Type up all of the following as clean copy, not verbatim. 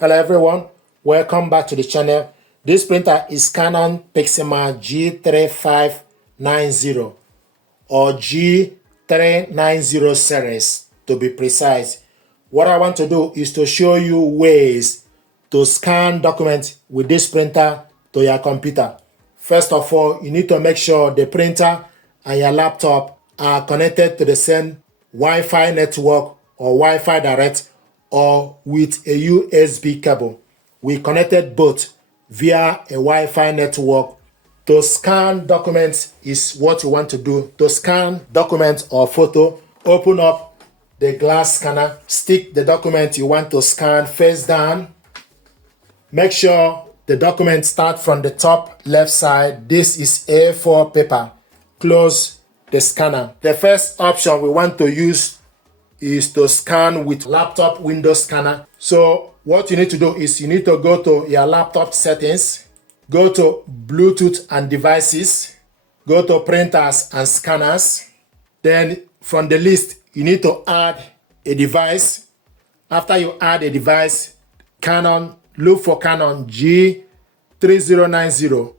Hello everyone, welcome back to the channel. This printer is Canon Pixma G3590 or G390 series to be precise. What I want to do is to show you ways to scan documents with this printer to your computer. First of all, you need to make sure the printer and your laptop are connected to the same Wi-Fi network or Wi-Fi direct or with a USB cable. We connected both via a Wi-Fi network. To scan documents is what you want to do. To scan documents or photo, open up the glass scanner, stick the document you want to scan face down. Make sure the document starts from the top left side. This is A4 paper. Close the scanner. The first option we want to use is to scan with laptop window scanner. So what you need to do is you need to go to your laptop settings, go to Bluetooth and devices, go to printers and scanners. Then from the list, you need to add a device. After you add a device, look for Canon G3090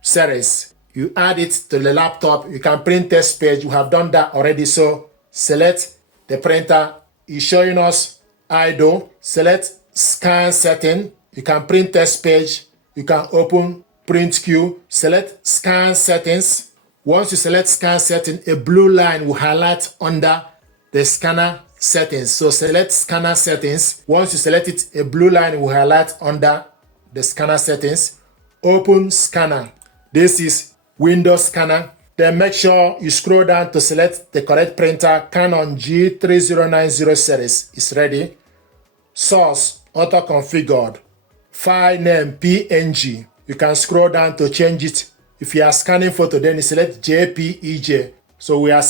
series. You add it to the laptop. You can print test page. You have done that already. So select the printer is showing us idle. Select scan setting. You can print test page. You can open print queue. Select scan settings. Once you select scan setting, a blue line will highlight under the scanner settings. So select scanner settings. Once you select it, a blue line will highlight under the scanner settings. Open scanner. This is Windows scanner. Then make sure you scroll down to select the correct printer. Canon G3090 series is ready. Source auto configured. File name PNG. You can scroll down to change it. If you are scanning photo, then you select JPEG. So we are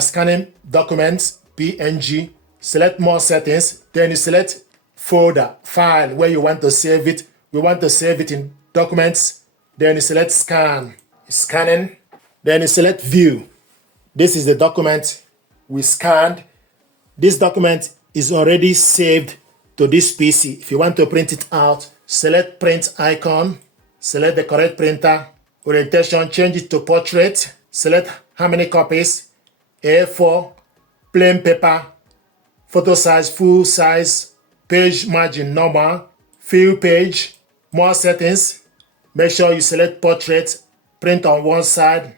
scanning documents PNG. Select more settings. Then you select folder file where you want to save it. We want to save it in documents. Then you select scan. Scanning. Then you select view. This is the document we scanned. This document is already saved to this PC. If you want to print it out, select print icon, select the correct printer, orientation, change it to portrait, select how many copies, A4, plain paper, photo size, full size, page margin normal, fill page, more settings. Make sure you select portrait, print on one side,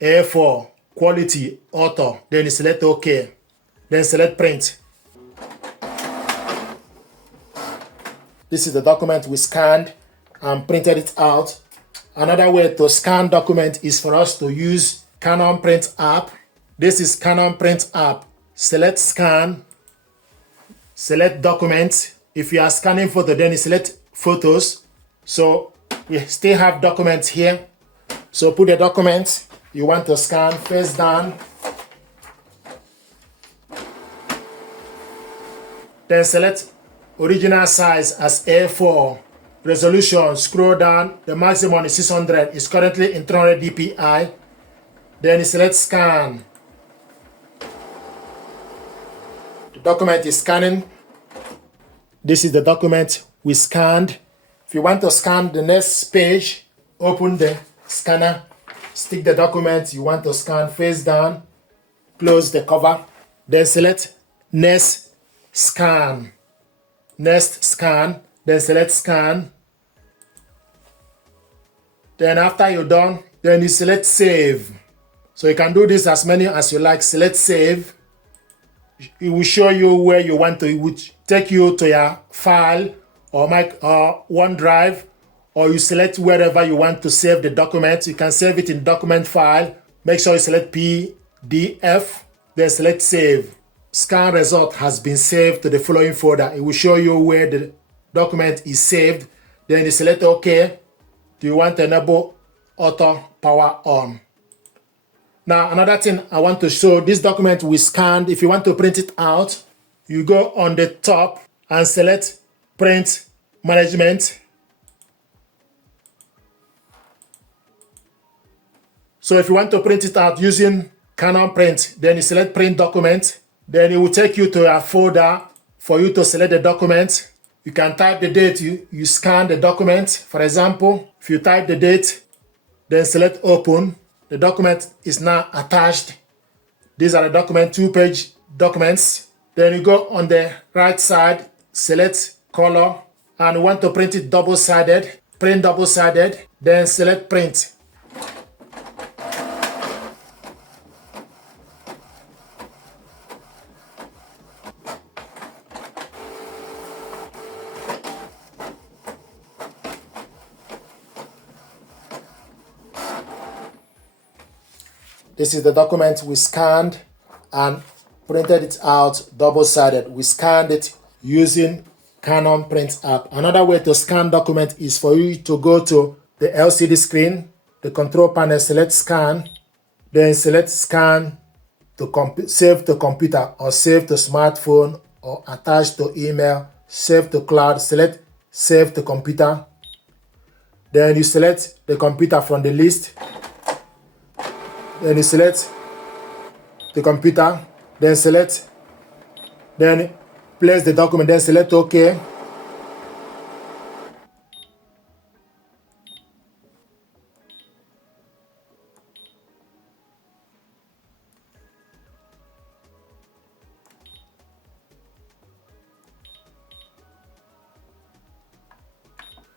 A4, quality, auto, then you select OK, then select print. This is the document we scanned and printed it out. Another way to scan document is for us to use Canon Print app. This is Canon Print app. Select scan, select document. If you are scanning photo, then you select photos. So we still have documents here. So put the document you want to scan face down. Then select original size as A4. Resolution, scroll down. The maximum is 600. It's currently in 300 dpi. Then you select scan. The document is scanning. This is the document we scanned. If you want to scan the next page, open the scanner, stick the document you want to scan face down, close the cover, then select next scan. Next scan, then select scan. Then after you're done, then you select save. So you can do this as many as you like. Select save. It will show you where you want to. It will take you to your file or OneDrive, or you select wherever you want to save the document. You can save it in document file. Make sure you select PDF, then select save. Scan result has been saved to the following folder. It will show you where the document is saved. Then you select OK. Do you want to enable auto power on? Now another thing I want to show, this document we scanned. If you want to print it out, you go on the top and select print management. So if you want to print it out using Canon Print, then you select print document. Then it will take you to a folder for you to select the document. You can type the date you scan the document. For example, if you type the date, then select open, the document is now attached. These are the document, 2-page documents. Then you go on the right side, select color, and you want to print it double-sided. Print double-sided, then select print. This is the document we scanned and printed it out double-sided. We scanned it using Canon Print app. Another way to scan document is for you to go to the LCD screen, the control panel, select scan, then select scan to save to computer or save to smartphone or attach to email, save to cloud, select save to computer. Then you select the computer from the list. Then you select the computer, then place the document, then select OK.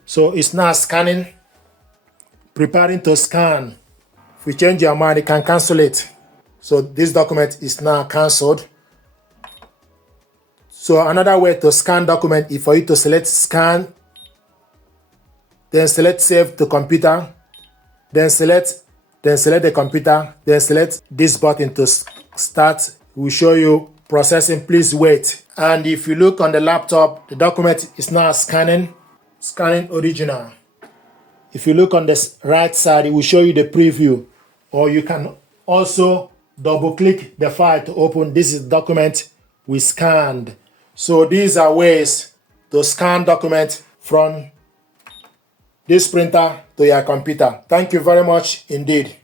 So it's now scanning, preparing to scan. If you change your mind, you can cancel it. So this document is now cancelled. So another way to scan document is for you to select scan, then select save to computer, then select the computer, then select this button to start. We'll show you processing. Please wait. And if you look on the laptop, the document is now scanning original. If you look on the right side, it will show you the preview, or you can also double click the file to open. This is the document we scanned. So these are ways to scan document from this printer to your computer. Thank you very much indeed.